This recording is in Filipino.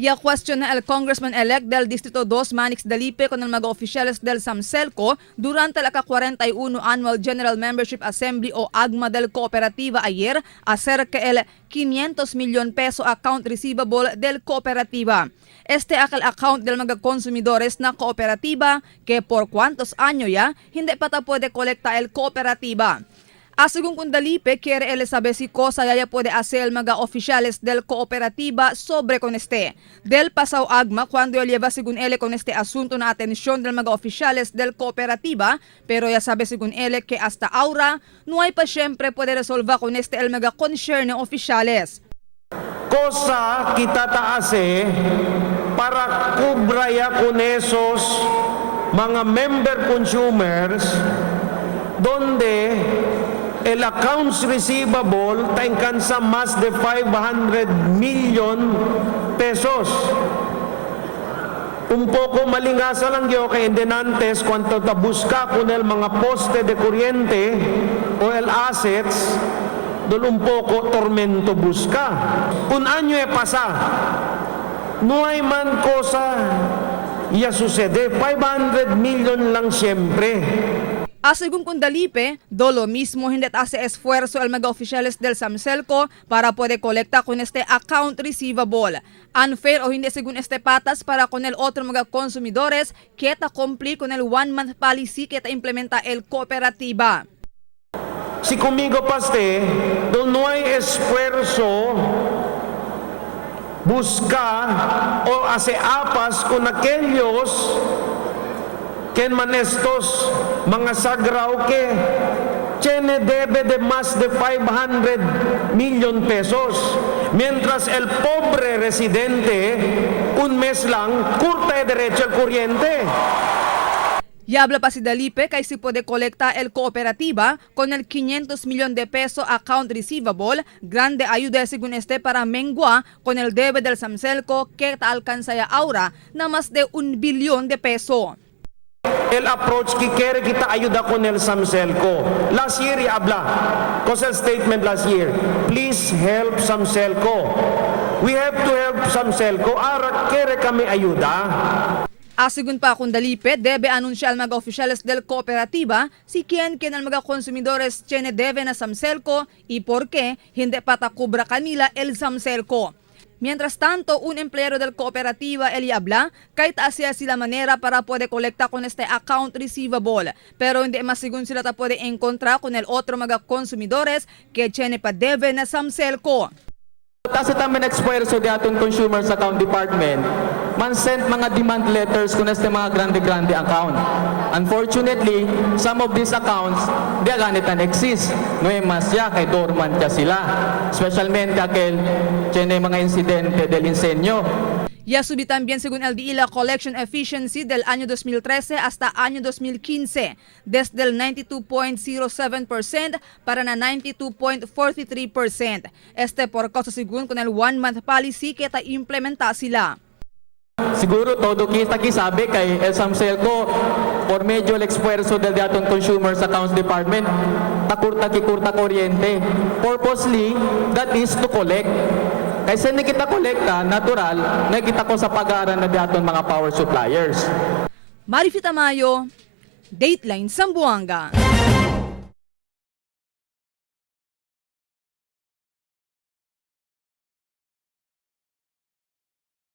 Ya cuestiona el congressman-elect del Distrito 2 Manix Dalipe con el mga oficiales del SAMSELCO durante la 41 Annual General Membership Assembly o AGMA del Cooperativa ayer acerca el 500 milyon peso account receivable del Cooperativa. Este es el account del mga consumidores na Cooperativa que por cuantos años ya hindi pa ta puede colecta el Cooperativa. Según Dalipe, quiere él saber si cosa ya puede hacer el mga oficiales del Cooperativa sobre con este. Del pasado AGMA, cuando él lleva según él con este asunto na atención del mga oficiales del Cooperativa, pero ya sabe según él que hasta ahora no hay pa siempre puede resolver con este el mga concerne oficiales. Cosa kita taase para kubraya con esos mga member consumers donde el accounts receivable alcanza más de 500 million pesos. Un poco malingasa lang yo kay Indenantes cuanto ta busca con el mga poste de kuryente o el assets dol un poco tormento busca. Un año pasa, no hay man cosa ya sucede, 500 million lang siempre. Según Dalipe, do lo mismo hindi hace esfuerzo el mga oficiales del SAMSELCO para poder colecta con este account receivable. Unfair o hindi según este patas para con el otro mga consumidores que ta cumplir con el one-month policy que ta implementa el Cooperativa. Si conmigo paste, do no hay esfuerzo busca o hace apas con aquellos que man estos mga sagraw que tiene debe de más de 500 million pesos. Mientras el pobre residente, un mes lang, curta de derecho el kuryente. Y habla pa si Dalipe kay si puede colecta el Cooperativa con el 500 milyon de peso account receivable, grande ayuda según este para mengua con el debe del SAMSELCO que ta alcanza ya ahora na más de 1 billion de peso. El approach que quiere kita ayuda con el SAMSELCO. Last year, habla. Cosa statement last year. Please help SAMSELCO. We have to help SAMSELCO. Ara, quiere kami ayuda. Según pa Dalipe, debe anunciar al mga oficiales del Cooperativa si quién al mga consumidores tiene debe na SAMSELCO y por qué hindi patakubra kanila el SAMSELCO. Mientras tanto, un empleado del Cooperativa, él habla, kahit asya sila manera para poder colecta con este account receivable. Pero hindi mas según sila ta puede encontrar con el otro mga consumidores que tiene pa debe na SAMSELCO. Kasi tamin esfuerzo di aton Consumers Account Department, man sent mga demand letters kung este mga grande account. Unfortunately, some of these accounts, di ganitan exist. No mas ya kay dormant ka sila. Especialmente aquel tiene mga insidente del incendio. Ya subí también según el DILA collection efficiency del año 2013 hasta año 2015, desde el 92.07% para na 92.43%. Este por causa según con el one-month policy que ta implementa sila. Siguro todo kita kisabi kay el SAMSELCO por medyo el esfuerzo del aton Consumers Accounts Department takurta kuryente. Purposely, that is to collect. Kasi hindi kita kolekta, natural, nakita ko sa pag-aaral na daton mga power suppliers. Marifita Mayo, Dateline Zamboanga.